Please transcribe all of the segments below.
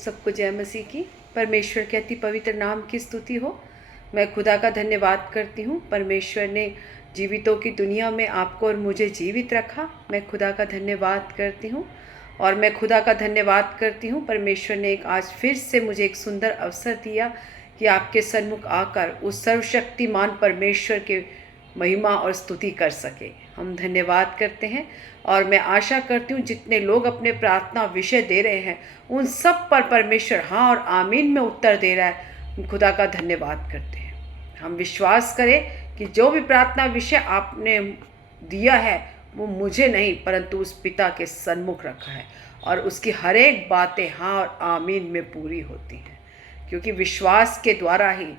सबको जय मसीह की। परमेश्वर के अति पवित्र नाम की स्तुति हो। मैं खुदा का धन्यवाद करती हूँ। परमेश्वर ने जीवितों की दुनिया में आपको और मुझे जीवित रखा। मैं खुदा का धन्यवाद करती हूँ और मैं खुदा का धन्यवाद करती हूँ। परमेश्वर ने आज फिर से मुझे एक सुंदर अवसर दिया कि आपके सन्मुख आकर उस सर्वशक्तिमान परमेश्वर के महिमा और स्तुति कर सके। हम धन्यवाद करते हैं और मैं आशा करती हूँ जितने लोग अपने प्रार्थना विषय दे रहे हैं उन सब पर परमेश्वर हाँ और आमीन में उत्तर दे रहा है। खुदा का धन्यवाद करते हैं। हम विश्वास करें कि जो भी प्रार्थना विषय आपने दिया है वो मुझे नहीं परंतु उस पिता के सन्मुख रखा है और उसकी हर एक बातें हाँ और आमीन में पूरी होती हैं, क्योंकि विश्वास के द्वारा ही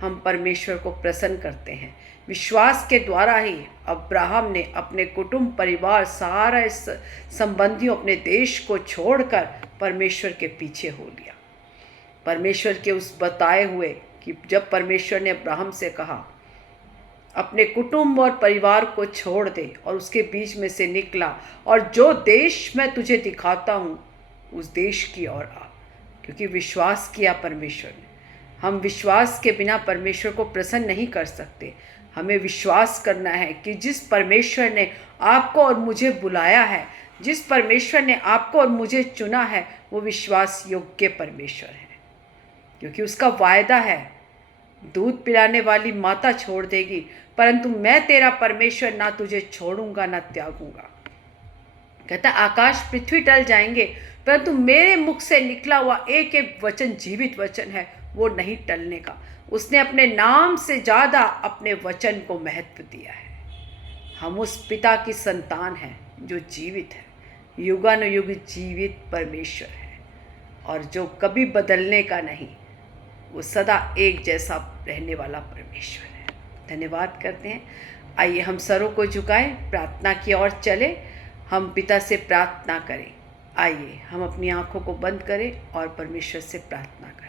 हम परमेश्वर को प्रसन्न करते हैं। विश्वास के द्वारा ही अब्राहम ने अपने कुटुंब परिवार सारे संबंधियों अपने देश को छोड़कर परमेश्वर के पीछे हो लिया। परमेश्वर के उस बताए हुए कि जब परमेश्वर ने अब्राहम से कहा अपने कुटुंब और परिवार को छोड़ दे और उसके बीच में से निकला और जो देश मैं तुझे दिखाता हूँ उस देश की ओर आ, क्योंकि विश्वास किया परमेश्वर ने। हम विश्वास के बिना परमेश्वर को प्रसन्न नहीं कर सकते। हमें विश्वास करना है कि जिस परमेश्वर ने आपको और मुझे बुलाया है, जिस परमेश्वर ने आपको और मुझे चुना है, वो विश्वास योग्य परमेश्वर है, क्योंकि उसका वायदा है दूध पिलाने वाली माता छोड़ देगी परंतु मैं तेरा परमेश्वर ना तुझे छोड़ूंगा ना त्यागूंगा। कहता आकाश पृथ्वी टल जाएंगे परंतु मेरे मुख से निकला हुआ एक एक वचन जीवित वचन है, वो नहीं टलने का। उसने अपने नाम से ज़्यादा अपने वचन को महत्व दिया है। हम उस पिता की संतान हैं जो जीवित है, युगानुयुग जीवित परमेश्वर है और जो कभी बदलने का नहीं, वो सदा एक जैसा रहने वाला परमेश्वर है। धन्यवाद करते हैं। आइए हम सरों को झुकाएं, प्रार्थना की ओर चले, हम पिता से प्रार्थना करें। आइए हम अपनी आंखों को बंद करें और परमेश्वर से प्रार्थना करें।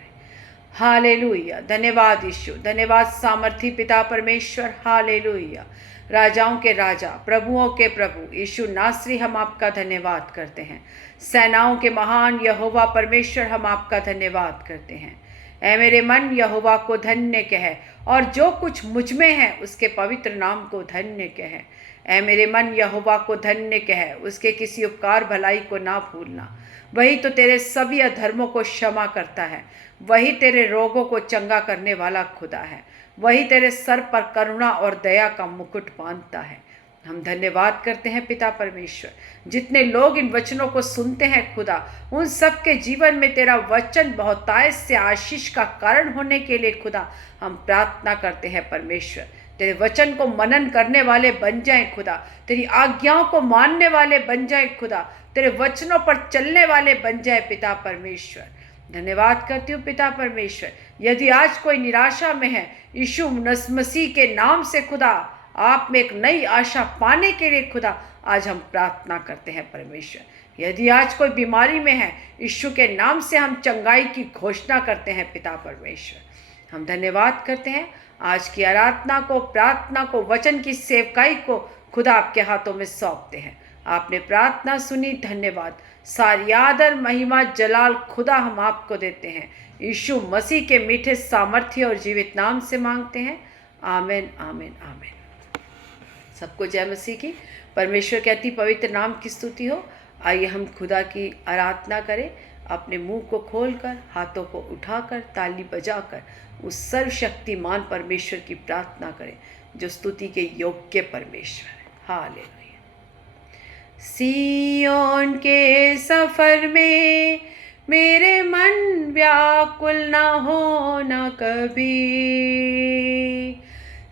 हालेलुया। धन्यवाद यीशु, धन्यवाद सामर्थी पिता परमेश्वर। हालेलुया। राजाओं के राजा, प्रभुओं के प्रभु यीशु नासरी, हम आपका धन्यवाद करते हैं। सेनाओं के महान यहोवा परमेश्वर, हम आपका धन्यवाद करते हैं। ऐ मेरे मन यहोवा को धन्य कह और जो कुछ मुझ में है उसके पवित्र नाम को धन्य कह। ऐ मेरे मन यहोवा को धन्य कह, उसके किसी उपकार भलाई को ना भूलना। वही तो तेरे सभी अधर्मों को क्षमा करता है, वही तेरे रोगों को चंगा करने वाला खुदा है, वही तेरे सर पर करुणा और दया का मुकुट बांधता है। हम धन्यवाद करते हैं पिता परमेश्वर, जितने लोग इन वचनों को सुनते हैं खुदा, उन सब के जीवन में तेरा वचन बहुतायत से आशीष का कारण होने के लिए खुदा हम प्रार्थना करते हैं परमेश्वर। तेरे वचन को मनन करने वाले बन जाएं खुदा, तेरी आज्ञाओं को मानने वाले बन जाएं खुदा, तेरे वचनों पर चलने वाले बन जाए पिता परमेश्वर। धन्यवाद करती हूँ पिता परमेश्वर। यदि आज कोई निराशा में है, यीशु मसीह के नाम से खुदा आप में एक नई आशा पाने के लिए खुदा आज हम प्रार्थना करते हैं परमेश्वर। यदि आज कोई बीमारी में है, यीशु के नाम से हम चंगाई की घोषणा करते हैं पिता परमेश्वर। हम धन्यवाद करते हैं आज की आराधना को, प्रार्थना को, वचन की सेवकाई को खुदा आपके हाथों में सौंपते हैं। आपने प्रार्थना सुनी, धन्यवाद। सारी आदर महिमा जलाल खुदा हम आपको देते हैं, यीशु मसीह के मीठे सामर्थ्य और जीवित नाम से मांगते हैं। आमीन आमीन आमीन। सबको जय मसीह की। परमेश्वर के अति पवित्र नाम की स्तुति हो। आइए हम खुदा की आराधना करें, अपने मुंह को खोलकर, हाथों को उठाकर, ताली बजाकर उस सर्वशक्तिमान परमेश्वर की प्रार्थना करें जो स्तुति के योग्य परमेश्वर है। हालेलुया। सिय्योन के सफर में मेरे मन व्याकुल ना हो ना कभी,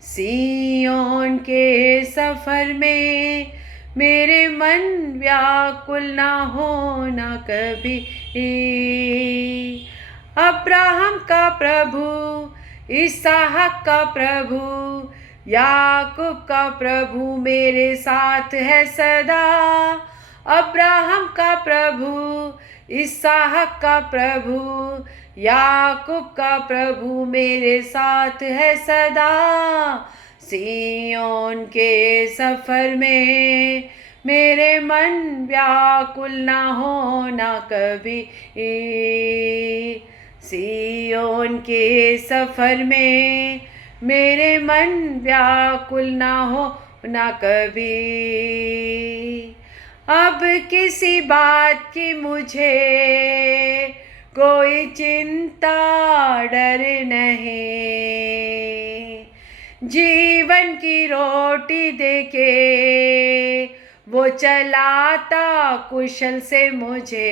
सिय्योन के सफर में मेरे मन व्याकुल ना हो ना कभी। अब्राहम का प्रभु, इसहाक का प्रभु, याकूब का प्रभु मेरे साथ है सदा। अब्राहम का प्रभु, इसहाक का प्रभु, याकूब का प्रभु मेरे साथ है सदा। सिय्योन के सफर में मेरे मन व्याकुल ना होना कभी। सियोन के सफ़र में मेरे मन व्याकुल ना होना कभी। अब किसी बात की मुझे कोई चिंता डर नहीं। जीवन की रोटी देके वो चलाता कुशल से मुझे।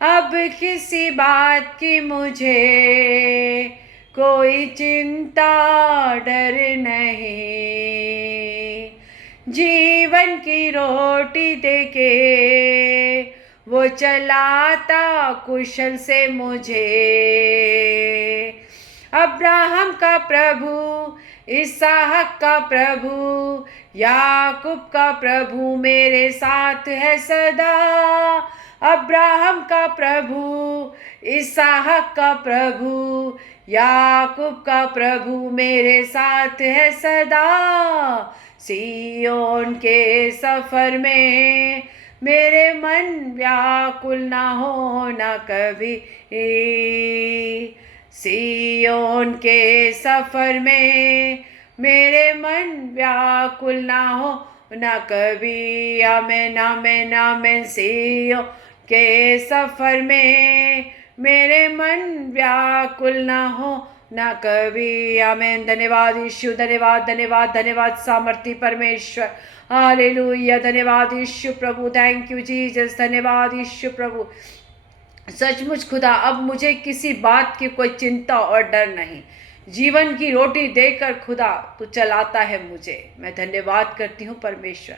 अब किसी बात की मुझे कोई चिंता डर नहीं। जीवन की रोटी देके वो चलाता कुशल से मुझे। अब्राहम का प्रभु, इसहाक का प्रभु, याकूब का प्रभु मेरे साथ है सदा। अब्राहम का प्रभु, इसहाक का प्रभु, याकूब का प्रभु मेरे साथ है सदा। सियोन के सफ़र में मेरे मन व्याकुल ना होना कभी। सियोन के सफ़र में मेरे मन व्याकुल ना होना कभी। आमेन आमेन आमेन। सियोन के सफ़र में मेरे मन व्याकुल ना होना कभी। आमेन। धन्यवाद यीशु, धन्यवाद धन्यवाद धन्यवाद सामर्थी परमेश्वर। हालेलुया। धन्यवाद यीशु प्रभु। Thank you Jesus. धन्यवाद यीशु प्रभु। सचमुच खुदा, अब मुझे किसी बात की कोई चिंता और डर नहीं। जीवन की रोटी देकर खुदा तू चलाता है मुझे। मैं धन्यवाद करती हूँ परमेश्वर।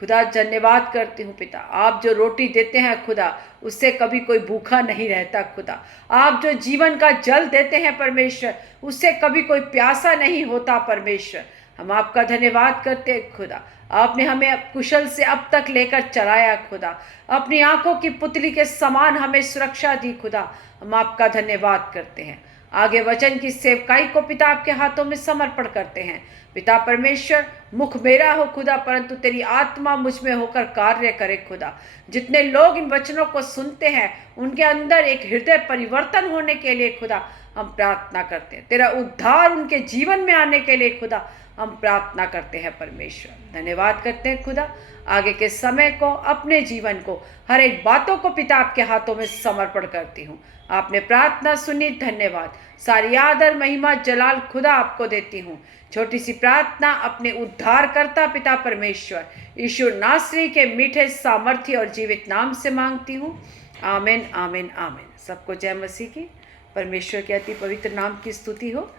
खुदा धन्यवाद करती हूँ पिता, आप जो रोटी देते हैं खुदा, उससे कभी कोई भूखा नहीं रहता खुदा। आप जो जीवन का जल देते हैं परमेश्वर, उससे कभी कोई प्यासा नहीं होता परमेश्वर। हम आपका धन्यवाद करते हैं खुदा। आपने हमें कुशल से अब तक लेकर चलाया खुदा। अपनी आंखों की पुतली के समान हमें सुरक्षा दी खुदा। हम आपका धन्यवाद करते हैं। आगे वचन की सेवकाई को पिता आपके हाथों में समर्पण करते हैं। पिता परमेश्वर, मुख मेरा हो खुदा, परंतु तेरी आत्मा मुझ में होकर कार्य करे खुदा। जितने लोग इन वचनों को सुनते हैं, उनके अंदर एक हृदय परिवर्तन होने के लिए खुदा हम प्रार्थना करते हैं। तेरा उद्धार उनके जीवन में आने के लिए खुदा हम प्रार्थना करते हैं परमेश्वर। धन्यवाद करते हैं खुदा। आगे के समय को, अपने जीवन को, हर एक बातों को पिता आपके हाथों में समर्पण करती हूँ। आपने प्रार्थना सुनी, धन्यवाद। सारी आदर महिमा जलाल खुदा आपको देती हूँ। छोटी सी प्रार्थना अपने उद्धार करता पिता परमेश्वर यीशु नासरी के मीठे सामर्थ्य और जीवित नाम से मांगती हूँ। आमीन आमीन आमीन। सबको जय मसीह की। परमेश्वर के अति पवित्र नाम की स्तुति हो।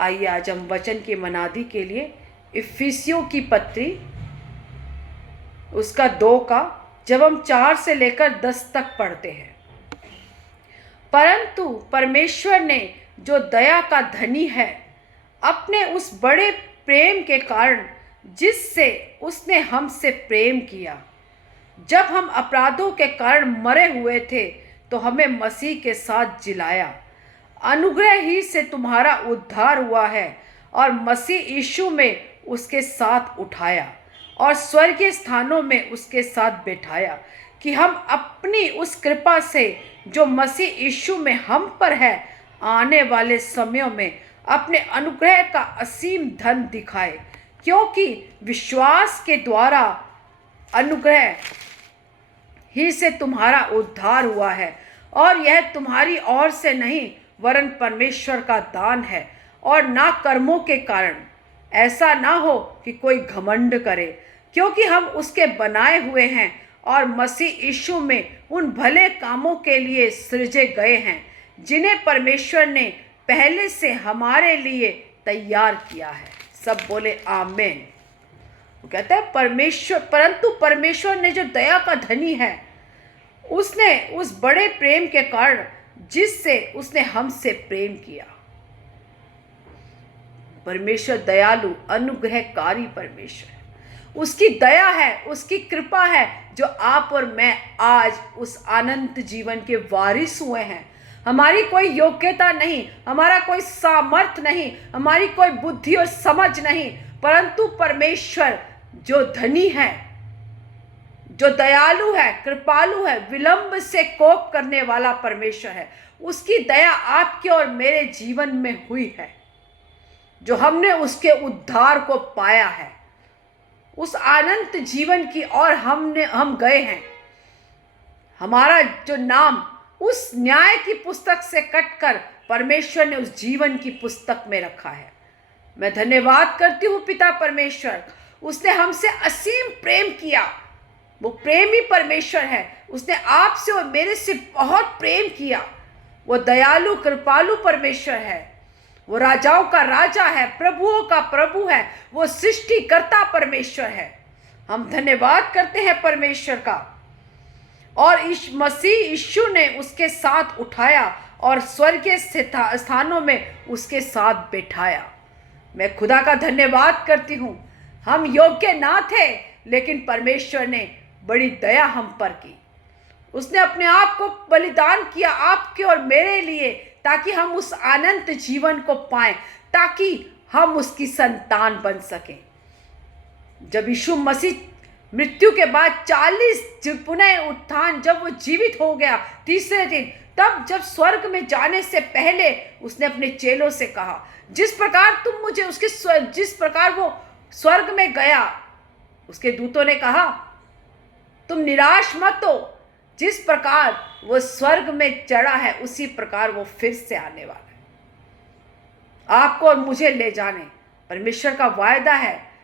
आइए आज हम वचन की मनादी के लिए इफिसियों की पत्री उसका 2 का जब हम 4 से लेकर 10 तक पढ़ते हैं। परंतु परमेश्वर ने जो दया का धनी है, अपने उस बड़े प्रेम के कारण जिससे उसने हमसे प्रेम किया, जब हम अपराधों के कारण मरे हुए थे तो हमें मसीह के साथ जिलाया। अनुग्रह ही से तुम्हारा उद्धार हुआ है और मसीह यीशु में उसके साथ उठाया और स्वर्गीय स्थानों में उसके साथ बैठाया, कि हम अपनी उस कृपा से जो मसीह यीशु में हम पर है, आने वाले समयों में अपने अनुग्रह का असीम धन दिखाए। क्योंकि विश्वास के द्वारा अनुग्रह ही से तुम्हारा उद्धार हुआ है, और यह तुम्हारी ओर से नहीं वरन परमेश्वर का दान है, और ना कर्मों के कारण, ऐसा ना हो कि कोई घमंड करे। क्योंकि हम उसके बनाए हुए हैं और मसीह यीशु में उन भले कामों के लिए सृजे गए हैं, जिन्हें परमेश्वर ने पहले से हमारे लिए तैयार किया है। सब बोले आमीन। वो कहता है परमेश्वर, परंतु परमेश्वर ने जो दया का धनी है, उसने उस बड़े प्रेम के कारण जिससे उसने हमसे प्रेम किया। परमेश्वर दयालु अनुग्रहकारी परमेश्वर है। उसकी दया है, उसकी कृपा है, जो आप और मैं आज उस अनंत जीवन के वारिस हुए हैं। हमारी कोई योग्यता नहीं, हमारा कोई सामर्थ नहीं, हमारी कोई बुद्धि और समझ नहीं, परंतु परमेश्वर जो धनी है, जो दयालु है, कृपालु है, विलंब से कोप करने वाला परमेश्वर है, उसकी दया आपके और मेरे जीवन में हुई है, जो हमने उसके उद्धार को पाया है, उस अनंत जीवन की ओर हम गए हैं। हमारा जो नाम उस न्याय की पुस्तक से कटकर परमेश्वर ने उस जीवन की पुस्तक में रखा है। मैं धन्यवाद करती हूँ पिता परमेश्वर, उसने हमसे असीम प्रेम किया। वो प्रेमी परमेश्वर है, उसने आपसे और मेरे से बहुत प्रेम किया। वो दयालु कृपालु परमेश्वर है, वो राजाओं का राजा है, प्रभुओं का प्रभु है, वो सृष्टिकर्ता परमेश्वर है। हम धन्यवाद करते हैं परमेश्वर का। और इस मसीह यीशु ने उसके साथ उठाया और स्वर्गीय स्थानों में उसके साथ बैठाया। मैं खुदा का धन्यवाद करती हूँ। हम योग्य ना थे, लेकिन परमेश्वर ने बड़ी दया हम पर की। उसने अपने आप को बलिदान किया आपके और मेरे लिए, ताकि हम उस अनंत जीवन को पाएं, ताकि हम उसकी संतान बन सकें। जब यीशु मसीह मृत्यु के बाद 40 पुनः उत्थान, जब वो जीवित हो गया तीसरे दिन, तब जब स्वर्ग में जाने से पहले उसने अपने चेलों से कहा, जिस प्रकार तुम मुझे जिस प्रकार वो स्वर्ग में गया, उसके दूतों ने कहा तुम निराश मत हो, जिस प्रकार वो स्वर्ग में चढ़ा है उसी प्रकार वो फिर से आने वाला है आपको और मुझे ले जाने। परमेश्वर का वायदा है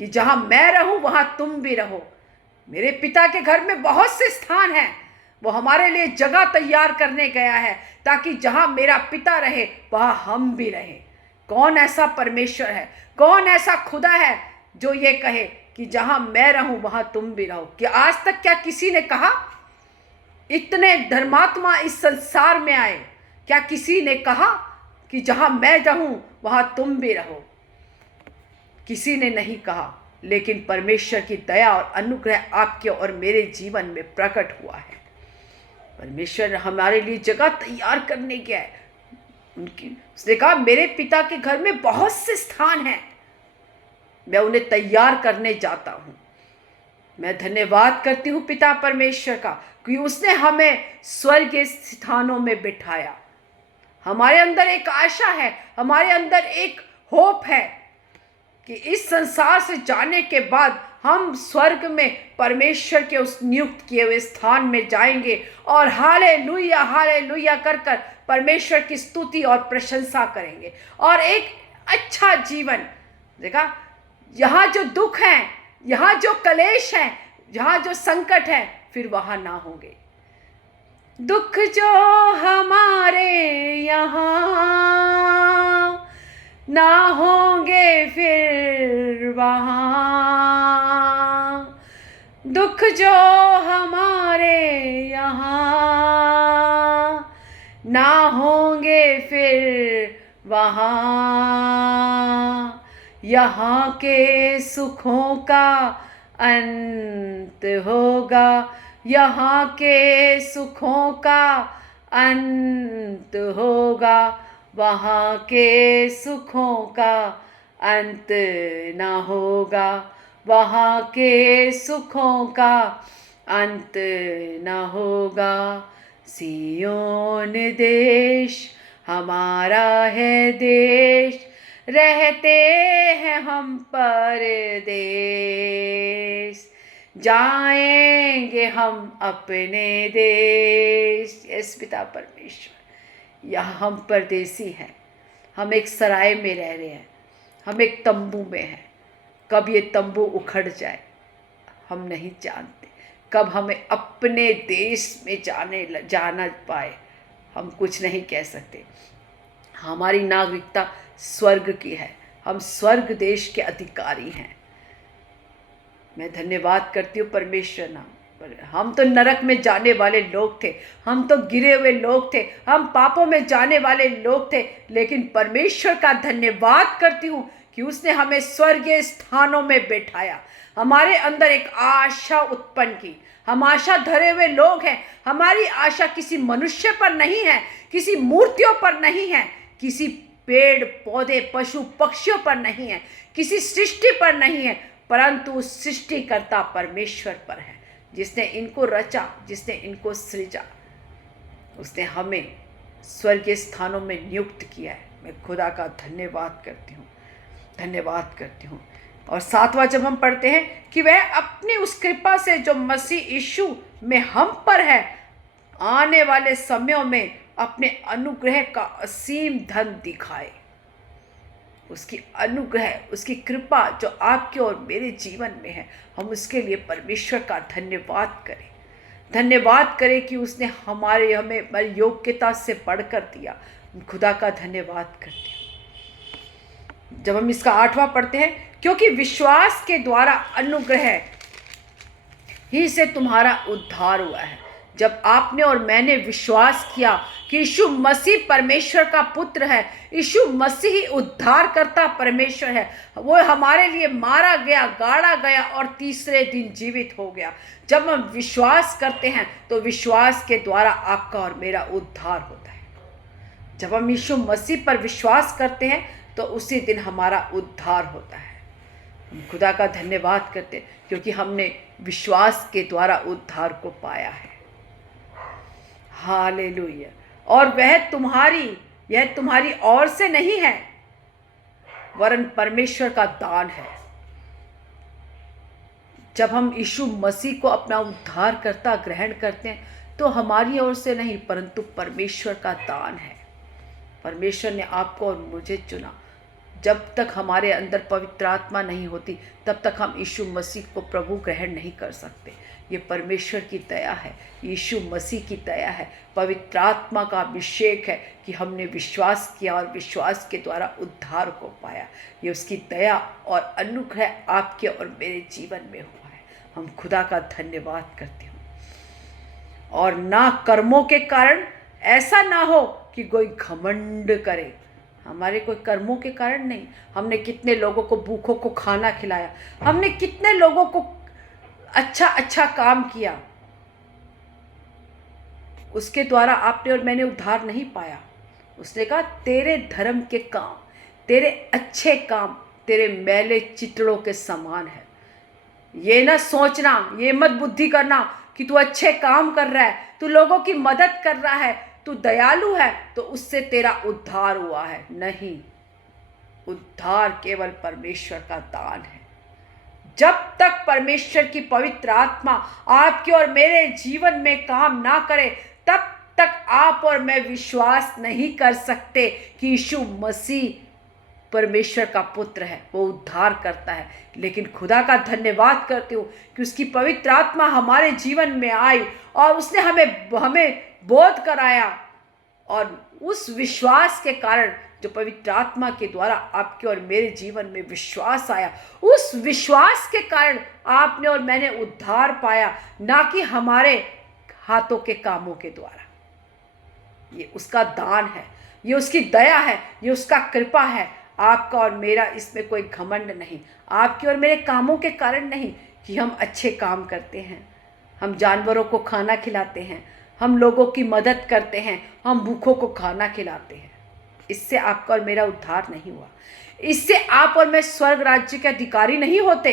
कि जहां मैं रहूं वहां तुम भी रहो। मेरे पिता के घर में बहुत से स्थान हैं, वो हमारे लिए जगह तैयार करने गया है, ताकि जहां मेरा पिता रहे वहां हम भी रहें। कौन ऐसा परमेश्वर है, कौन ऐसा खुदा है जो ये कहे कि जहां मैं रहूं वहां तुम भी रहो? कि आज तक क्या किसी ने कहा? इतने धर्मात्मा इस संसार में आए, क्या किसी ने कहा कि जहां मैं रहूं वहां तुम भी रहो? किसी ने नहीं कहा, लेकिन परमेश्वर की दया और अनुग्रह आपके और मेरे जीवन में प्रकट हुआ है। परमेश्वर हमारे लिए जगह तैयार करने गया है। उसने कहा मेरे पिता के घर में बहुत से स्थान हैं, मैं उन्हें तैयार करने जाता हूं। मैं धन्यवाद करती हूं पिता परमेश्वर का, कि उसने हमें स्वर्गीय स्थानों में बिठाया। हमारे अंदर एक आशा है, हमारे अंदर एक होप है कि इस संसार से जाने के बाद हम स्वर्ग में परमेश्वर के उस नियुक्त किए हुए स्थान में जाएंगे और हालेलुया हालेलुया कर कर परमेश्वर की स्तुति और प्रशंसा करेंगे, और एक अच्छा जीवन। देखा, यहाँ जो दुख है, यहाँ जो कलेश है, यहाँ जो संकट है, फिर वहाँ ना होंगे। दुख जो हमारे यहाँ ना होंगे फिर वहाँ, दुख जो हमारे यहाँ ना होंगे फिर वहाँ, यहाँ के सुखों का अंत होगा, यहाँ के सुखों का अंत होगा, वहाँ के सुखों का अंत न होगा, वहाँ के सुखों का अंत न होगा। सियोन देश हमारा है देश, रहते हैं हम परदेश, जाएंगे हम अपने देश। यस पिता परमेश्वर, यहाँ हम परदेसी हैं, हम एक सराय में रह रहे हैं, हम एक तंबू में हैं। कब ये तंबू उखड़ जाए हम नहीं जानते, कब हमें अपने देश में जाना पाए हम कुछ नहीं कह सकते। हमारी नागरिकता स्वर्ग की है, हम स्वर्ग देश के अधिकारी हैं। मैं धन्यवाद करती हूँ परमेश्वर नाम पर। हम तो नरक में जाने वाले लोग थे, हम तो गिरे हुए लोग थे, हम पापों में जाने वाले लोग थे, लेकिन परमेश्वर का धन्यवाद करती हूँ कि उसने हमें स्वर्गीय स्थानों में बैठाया, हमारे अंदर एक आशा उत्पन्न की। हम आशा धरे हुए लोग हैं। हमारी आशा किसी मनुष्य पर नहीं है, किसी मूर्तियों पर नहीं है, किसी पेड़ पौधे पशु पक्षियों पर नहीं है, किसी सृष्टि पर नहीं है, परंतु उस सृष्टिकर्ता परमेश्वर पर है, जिसने इनको रचा, जिसने इनको सृजा। उसने हमें स्वर्गीय स्थानों में नियुक्त किया है। मैं खुदा का धन्यवाद करती हूँ, धन्यवाद करती हूँ। और 7वां जब हम पढ़ते हैं कि वह अपनी उस कृपा से जो मसीह यीशु में हम पर है, आने वाले समयों में अपने अनुग्रह का असीम धन दिखाए। उसकी अनुग्रह, उसकी कृपा जो आपके और मेरे जीवन में है, हम उसके लिए परमेश्वर का धन्यवाद करें। धन्यवाद करें कि उसने हमें हमारी योग्यता से बढ़कर दिया। खुदा का धन्यवाद करते हैं। जब हम इसका 8वां पढ़ते हैं, क्योंकि विश्वास के द्वारा अनुग्रह ही से तुम्हारा उद्धार हुआ है, जब आपने और मैंने विश्वास किया कि यीशु मसीह परमेश्वर का पुत्र है, यीशु मसीह ही उद्धारकर्ता परमेश्वर है। वो हमारे लिए मारा गया, गाड़ा गया और तीसरे दिन जीवित हो गया। जब हम विश्वास करते हैं तो विश्वास के द्वारा आपका और मेरा उद्धार होता है। जब हम यीशु मसीह पर विश्वास करते हैं तो उसी दिन हमारा उद्धार होता है। हम खुदा का धन्यवाद करते हैं क्योंकि हमने विश्वास के द्वारा उद्धार को पाया है। हालेलुया। और यह तुम्हारी ओर से नहीं है, वरन परमेश्वर का दान है। जब हम यीशु मसीह को अपना उद्धारकर्ता ग्रहण करते हैं तो हमारी ओर से नहीं, परंतु परमेश्वर का दान है। परमेश्वर ने आपको और मुझे चुना। जब तक हमारे अंदर पवित्र आत्मा नहीं होती तब तक हम यीशु मसीह को प्रभु ग्रहण नहीं कर सकते। ये परमेश्वर की दया है, यीशु मसीह की दया है, पवित्र आत्मा का अभिषेक है कि हमने विश्वास किया और विश्वास के द्वारा उद्धार को पाया। ये उसकी दया और अनुग्रह आपके और मेरे जीवन में हुआ है। हम खुदा का धन्यवाद करते हैं। और ना कर्मों के कारण, ऐसा ना हो कि कोई घमंड करे। हमारे कोई कर्मों के कारण नहीं। हमने कितने लोगों को भूखों को खाना खिलाया, हमने कितने लोगों को अच्छा काम किया, उसके द्वारा आपने और मैंने उद्धार नहीं पाया। उसने कहा तेरे धर्म के काम, तेरे अच्छे काम तेरे मैले चितड़ों के समान है। ये ना सोचना, ये मत बुद्धि करना कि तू अच्छे काम कर रहा है, तू लोगों की मदद कर रहा है, तू दयालु है तो उससे तेरा उद्धार हुआ है। नहीं, उद्धार केवल परमेश्वर का दान है। जब तक परमेश्वर की पवित्र आत्मा आपके और मेरे जीवन में काम ना करे तब तक आप और मैं विश्वास नहीं कर सकते कि यीशु मसीह परमेश्वर का पुत्र है, वो उद्धार करता है। लेकिन खुदा का धन्यवाद करती हूँ कि उसकी पवित्र आत्मा हमारे जीवन में आई और उसने हमें बोध कराया। और उस विश्वास के कारण जो पवित्र आत्मा के द्वारा आपके और मेरे जीवन में विश्वास आया, उस विश्वास के कारण आपने और मैंने उद्धार पाया, ना कि हमारे हाथों के कामों के द्वारा। ये उसका दान है, ये उसकी दया है, ये उसका कृपा है। आपका और मेरा इसमें कोई घमंड नहीं, आपके और मेरे कामों के कारण नहीं कि हम अच्छे काम करते हैं, हम जानवरों को खाना खिलाते हैं, हम लोगों की मदद करते हैं, हम भूखों को खाना खिलाते हैं। इससे आपका और मेरा उद्धार नहीं हुआ। इससे आप और मैं स्वर्ग राज्य के अधिकारी नहीं होते।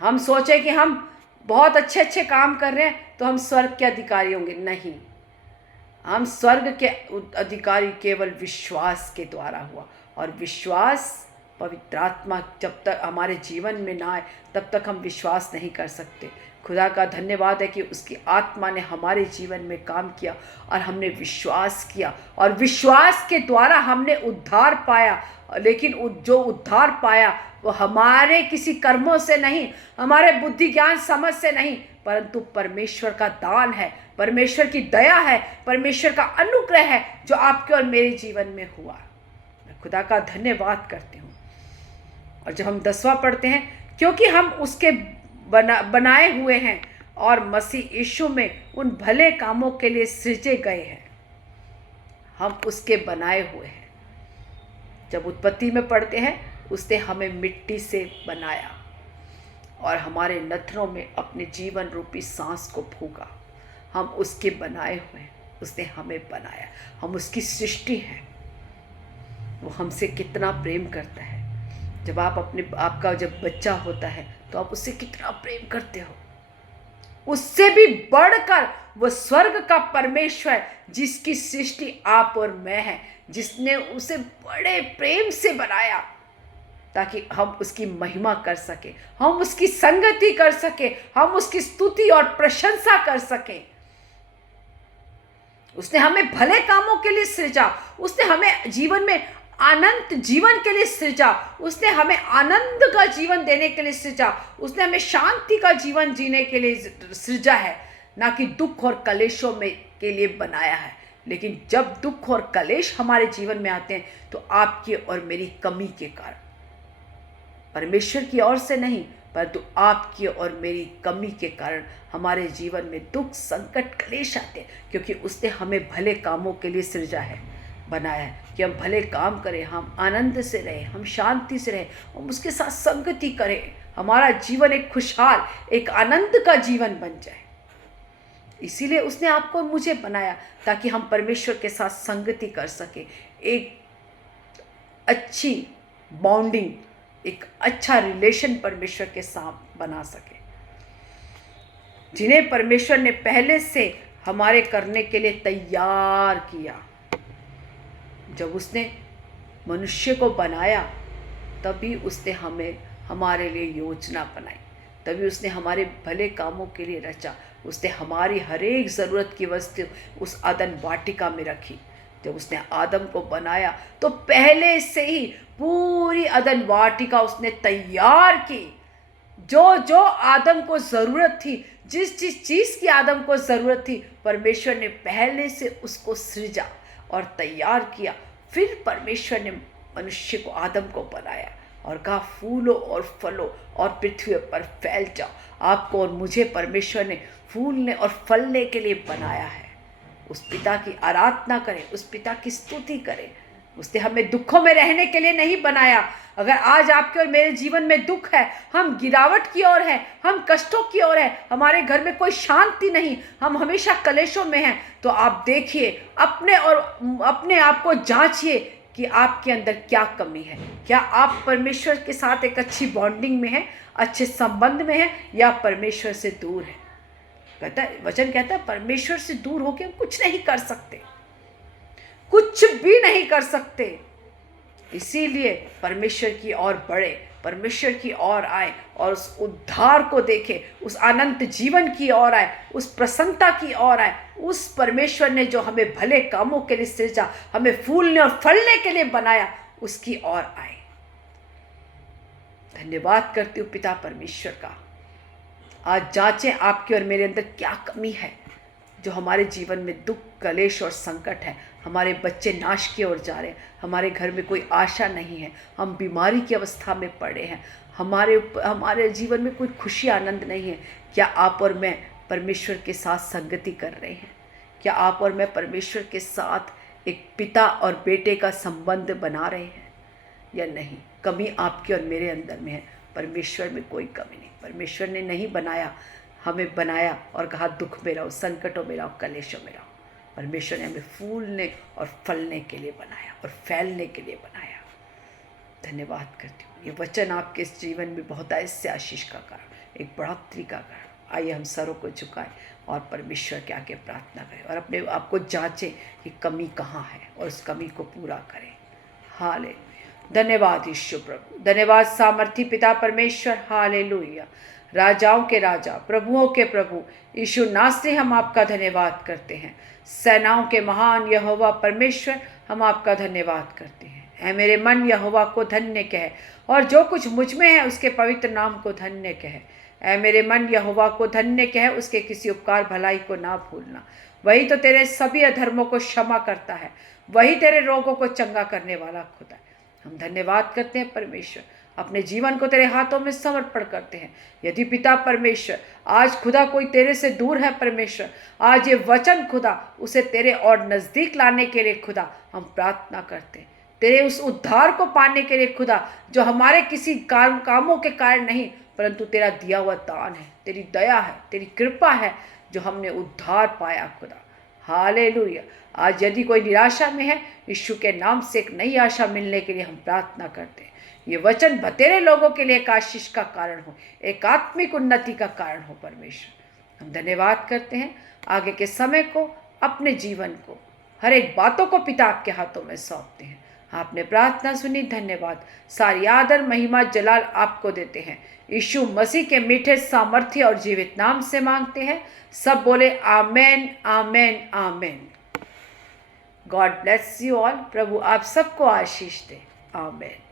हम सोचे कि हम बहुत अच्छे काम कर रहे हैं तो हम स्वर्ग के अधिकारी होंगे। नहीं, हम स्वर्ग के अधिकारी केवल विश्वास के द्वारा हुआ। और विश्वास, पवित्र आत्मा जब तक हमारे जीवन में ना आए तब तक हम विश्वास नहीं कर सकते। खुदा का धन्यवाद है कि उसकी आत्मा ने हमारे जीवन में काम किया और हमने विश्वास किया और विश्वास के द्वारा हमने उद्धार पाया। लेकिन जो उद्धार पाया वो हमारे किसी कर्मों से नहीं, हमारे बुद्धि ज्ञान समझ से नहीं, परंतु परमेश्वर का दान है, परमेश्वर की दया है, परमेश्वर का अनुग्रह है जो आपके और मेरे जीवन में हुआ। मैं खुदा का धन्यवाद करती हूँ। और जब हम 10वां पढ़ते हैं, क्योंकि हम उसके बनाए हुए हैं और मसीह यीशु में उन भले कामों के लिए सृजे गए हैं। हम उसके बनाए हुए हैं। जब उत्पत्ति में पढ़ते हैं, उसने हमें मिट्टी से बनाया और हमारे नथनों में अपने जीवन रूपी सांस को फूंका। हम उसके बनाए हुए हैं, उसने हमें बनाया, हम उसकी सृष्टि हैं। वो हमसे कितना प्रेम करता है, जब आप आपका जब बच्चा होता है तो आप उससे कितना प्रेम करते हो। उससे भी बढ़कर वो स्वर्ग का परमेश्वर जिसकी सृष्टि आप और मैं है, जिसने उसे बड़े प्रेम से बनाया ताकि हम उसकी महिमा कर सके, हम उसकी संगति कर सके, हम उसकी स्तुति और प्रशंसा कर सकें। उसने हमें भले कामों के लिए सृजा, उसने हमें जीवन में अनंत जीवन के लिए सृजा, उसने हमें आनंद का जीवन देने के लिए सृजा, उसने हमें शांति का जीवन जीने के लिए सृजा है, ना कि दुख और कलेशों में के लिए बनाया है। लेकिन जब दुख और कलेश हमारे जीवन में आते हैं तो आपकी और मेरी कमी के कारण, परमेश्वर की ओर से नहीं परंतु आपकी और मेरी कमी के कारण हमारे जीवन में दुख संकट क्लेश आते हैं, क्योंकि उसने हमें भले कामों के लिए सृजा है, बनाया है कि हम भले काम करें, हम आनंद से रहें, हम शांति से रहें, हम उसके साथ संगति करें, हमारा जीवन एक खुशहाल एक आनंद का जीवन बन जाए। इसीलिए उसने आपको और मुझे बनाया ताकि हम परमेश्वर के साथ संगति कर सके, एक अच्छी बॉन्डिंग, एक अच्छा रिलेशन परमेश्वर के साथ बना सके। जिन्हें परमेश्वर ने पहले से हमारे करने के लिए तैयार किया। जब उसने मनुष्य को बनाया तभी उसने हमें हमारे लिए योजना बनाई, तभी उसने हमारे भले कामों के लिए रचा। उसने हमारी हर एक ज़रूरत की वस्तु उस अदन वाटिका में रखी। जब उसने आदम को बनाया तो पहले से ही पूरी अदन वाटिका उसने तैयार की। जो जो आदम को ज़रूरत थी, जिस जिस चीज़ की आदम को ज़रूरत थी, परमेश्वर ने पहले से उसको सृजा और तैयार किया। फिर परमेश्वर ने मनुष्य को आदम को बनाया और कहा फूलो और फलो और पृथ्वी पर फैल जाओ। आपको और मुझे परमेश्वर ने फूलने और फलने के लिए बनाया है। उस पिता की आराधना करें, उस पिता की स्तुति करें। उसने हमें दुखों में रहने के लिए नहीं बनाया। अगर आज आपके और मेरे जीवन में दुख है, हम गिरावट की ओर हैं, हम कष्टों की ओर हैं, हमारे घर में कोई शांति नहीं, हम हमेशा कलेशों में हैं, तो आप देखिए अपने आप को जांचिए कि आपके अंदर क्या कमी है। क्या आप परमेश्वर के साथ एक अच्छी बॉन्डिंग में हैं, अच्छे संबंध में हैं, या परमेश्वर से दूर हैं? वचन कहता है परमेश्वर से दूर होकर हम कुछ नहीं कर सकते, कुछ भी नहीं कर सकते। इसीलिए परमेश्वर की ओर बढ़े, परमेश्वर की ओर आए और उस उद्धार को देखे, उस अनंत जीवन की ओर आए, उस प्रसन्नता की ओर आए। उस परमेश्वर ने जो हमें भले कामों के लिए सृजा, हमें फूलने और फलने के लिए बनाया, उसकी ओर आए। धन्यवाद करती हूँ पिता परमेश्वर का। आज जांचें आपके और मेरे अंदर क्या कमी है जो हमारे जीवन में दुख कलेश और संकट है। हमारे बच्चे नाश की ओर जा रहे हैं, हमारे घर में कोई आशा नहीं है, हम बीमारी की अवस्था में पड़े हैं, हमारे जीवन में कोई खुशी आनंद नहीं है। क्या आप और मैं परमेश्वर के साथ संगति कर रहे हैं? क्या आप और मैं परमेश्वर के साथ एक पिता और बेटे का संबंध बना रहे हैं या नहीं? कमी आपके और मेरे अंदर में है, परमेश्वर में कोई कमी नहीं। परमेश्वर ने नहीं बनाया, हमें बनाया और कहा दुख में रहो, संकटों में रहो, कलेशों में रहो। परमेश्वर ने हमें फूलने और फलने के लिए बनाया और फैलने के लिए बनाया। धन्यवाद करती हूँ। ये वचन आपके इस जीवन में बहुत ऐसे आशीष का कारण, एक बढ़ोतरी का कारण। आइए हम सरों को झुकाएं और परमेश्वर के आगे प्रार्थना करें और अपने आप को जांचें कि कमी कहाँ है और उस कमी को पूरा करें। हालेलुया। धन्यवाद यीशु प्रभु, धन्यवाद सामर्थी पिता परमेश्वर। हालेलुया। राजाओं के राजा, प्रभुओं के प्रभु यीशु नासरी, हम आपका धन्यवाद करते हैं। सेनाओं के महान यहोवा परमेश्वर, हम आपका धन्यवाद करते हैं। ऐ मेरे मन यहोवा को धन्य कह, और जो कुछ मुझ में है उसके पवित्र नाम को धन्य कह। ऐ मेरे मन यहोवा को धन्य कह, उसके किसी उपकार भलाई को ना भूलना। वही तो तेरे सभी अधर्मों को क्षमा करता है, वही तेरे रोगों को चंगा करने वाला खुदा है। हम धन्यवाद करते हैं परमेश्वर, अपने जीवन को तेरे हाथों में समर्पण करते हैं। यदि पिता परमेश्वर आज खुदा कोई तेरे से दूर है परमेश्वर, आज ये वचन खुदा उसे तेरे और नज़दीक लाने के लिए खुदा हम प्रार्थना करते हैं। तेरे उस उद्धार को पाने के लिए खुदा, जो हमारे किसी कामों के कारण नहीं परंतु तेरा दिया हुआ दान है, तेरी दया है, तेरी कृपा है, जो हमने उद्धार पाया खुदा। हालेलुया। आज यदि कोई निराशा में है, यीशु के नाम से एक नई आशा मिलने के लिए हम प्रार्थना करते हैं। ये वचन बतेरे लोगों के लिए एक आशीष का कारण हो, एक आत्मिक उन्नति का कारण हो। परमेश्वर हम धन्यवाद करते हैं, आगे के समय को, अपने जीवन को, हर एक बातों को पिता आपके हाथों में सौंपते हैं। आपने प्रार्थना सुनी, धन्यवाद। सारी आदर महिमा जलाल आपको देते हैं, यीशु मसीह के मीठे सामर्थ्य और जीवित नाम से मांगते हैं। सब बोले amen, amen, amen. God bless you all. प्रभु आप सबको आशीष दे। आमेन।